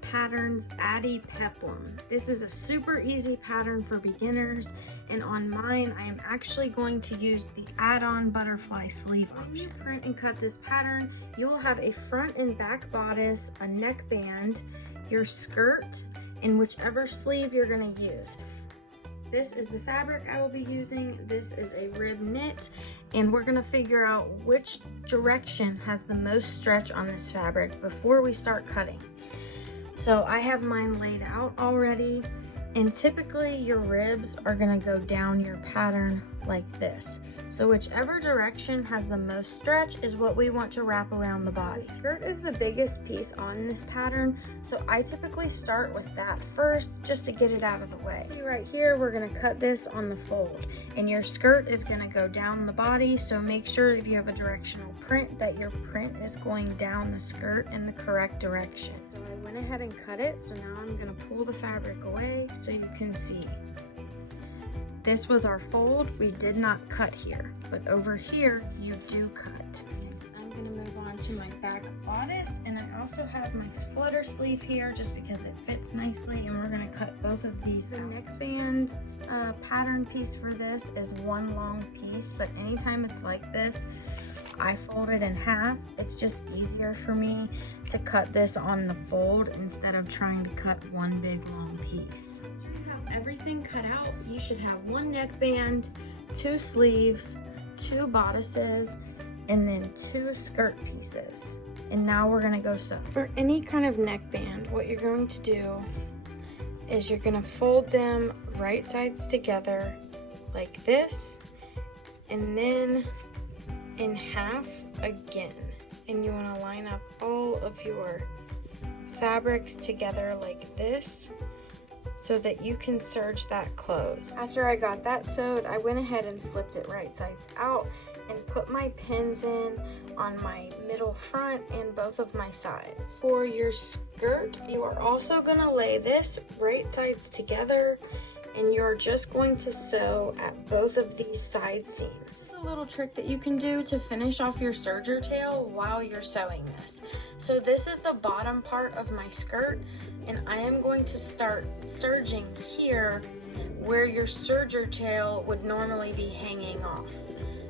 Patterns-Addie Peplum. This is a super easy pattern for beginners, and on mine I am actually going to use the add-on butterfly sleeve option. When you print and cut this pattern, you will have a front and back bodice, a neckband, your skirt, and whichever sleeve you're going to use. This is the fabric I will be using. This is a rib knit, and we're gonna figure out which direction has the most stretch on this fabric before we start cutting. So I have mine laid out already, and typically your ribs are gonna go down your pattern like this. So whichever direction has the most stretch is what we want to wrap around the body. The skirt is the biggest piece on this pattern, so I typically start with that first just to get it out of the way. See right here, we're gonna cut this on the fold, and your skirt is gonna go down the body, so make sure if you have a directional print that your print is going down the skirt in the correct direction. So I went ahead and cut it, so now I'm gonna pull the fabric away so you can see. This was our fold. We did not cut here, but over here you do cut. Next, I'm gonna move on to my back bodice, and I also have my flutter sleeve here just because it fits nicely, and we're gonna cut both of these. The neckband pattern piece for this is one long piece, but anytime it's like this, I fold it in half. It's just easier for me to cut this on the fold instead of trying to cut one big long piece. Everything cut out, you should have one neckband, two sleeves, two bodices, and then two skirt pieces. And now we're gonna go sew. For any kind of neckband, what you're going to do is you're gonna fold them right sides together like this, and then in half again. And you wanna line up all of your fabrics together like this, so that you can serge that closed. After I got that sewed, I went ahead and flipped it right sides out and put my pins in on my middle front and both of my sides. For your skirt, you are also gonna lay this right sides together, and you're just going to sew at both of these side seams. It's a little trick that you can do to finish off your serger tail while you're sewing this. So this is the bottom part of my skirt, and I am going to start serging here where your serger tail would normally be hanging off.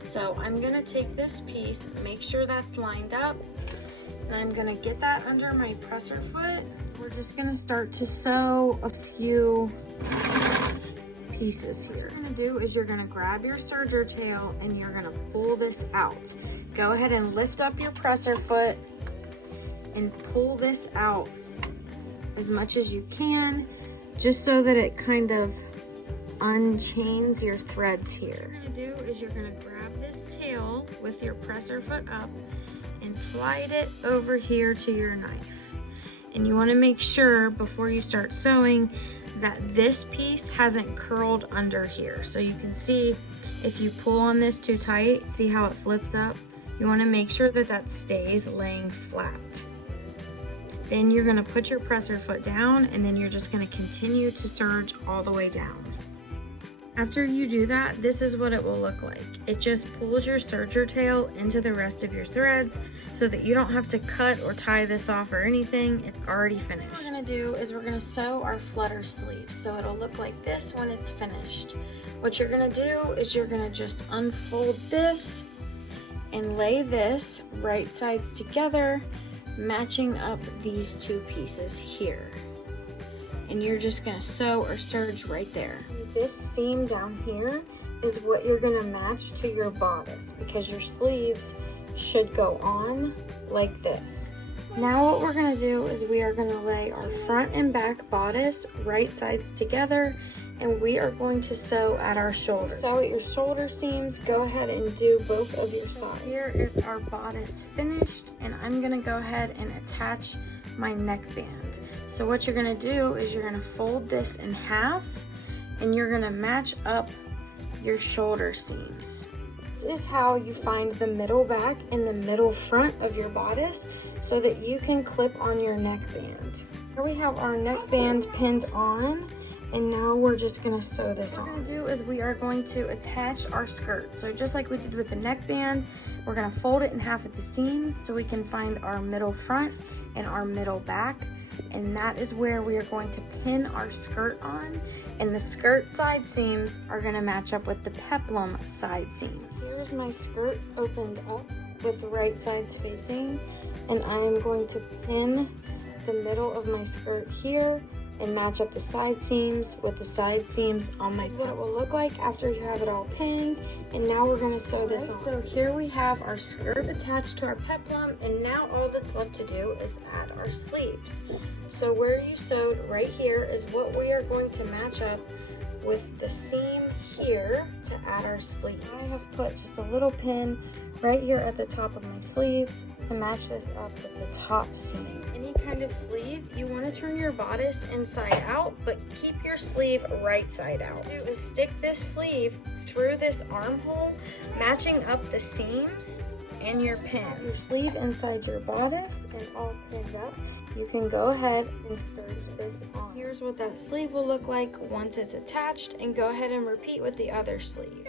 So I'm gonna take this piece, make sure that's lined up, and I'm gonna get that under my presser foot. We're just gonna start to sew a few pieces here. What you're gonna do is you're gonna grab your serger tail and you're gonna pull this out. Go ahead and lift up your presser foot and pull this out as much as you can, just so that it kind of unchains your threads here. What you're gonna do is you're gonna grab this tail with your presser foot up and slide it over here to your knife. And you wanna make sure before you start sewing that this piece hasn't curled under here. So you can see if you pull on this too tight, see how it flips up? You wanna make sure that that stays laying flat. Then you're gonna put your presser foot down, and then you're just gonna continue to serge all the way down. After you do that, this is what it will look like. It just pulls your serger tail into the rest of your threads so that you don't have to cut or tie this off or anything. It's already finished. What we're gonna do is we're gonna sew our flutter sleeve, so it'll look like this when it's finished. What you're gonna do is you're gonna just unfold this and lay this right sides together, matching up these two pieces here. And you're just gonna sew or serge right there. This seam down here is what you're gonna match to your bodice, because your sleeves should go on like this. Now what we're gonna do is we are gonna lay our front and back bodice right sides together, and we are going to sew at our shoulder. Sew at your shoulder seams, go ahead and do both of your sides. Here is our bodice finished, and I'm gonna go ahead and attach my neckband. So what you're gonna do is you're gonna fold this in half, and you're gonna match up your shoulder seams. This is how you find the middle back and the middle front of your bodice so that you can clip on your neckband. Here we have our neckband pinned on, and now we're just gonna sew this on. What we're gonna do is we are going to attach our skirt. So just like we did with the neckband, we're gonna fold it in half at the seams so we can find our middle front and our middle back. and that is where we are going to pin our skirt on, and the skirt side seams are going to match up with the peplum side seams. Here's my skirt opened up with the right sides facing, and I'm going to pin the middle of my skirt here and match up the side seams with the side seams on my what it will look like after you have it all pinned. And now we're going to sew this on. So here we have our skirt attached to our peplum, and now all that's left to do is add our sleeves. So where you sewed right here is what we are going to match up with the seam here to add our sleeves. I have put just a little pin right here at the top of my sleeve to match this up with the top seam. Any kind of sleeve, you want to turn your bodice inside out, but keep your sleeve right side out. What you do is stick this sleeve through this armhole, matching up the seams and your pins. Your sleeve inside your bodice and all pinned up. You can go ahead and sew this on. Here's what that sleeve will look like once it's attached, and go ahead and repeat with the other sleeve.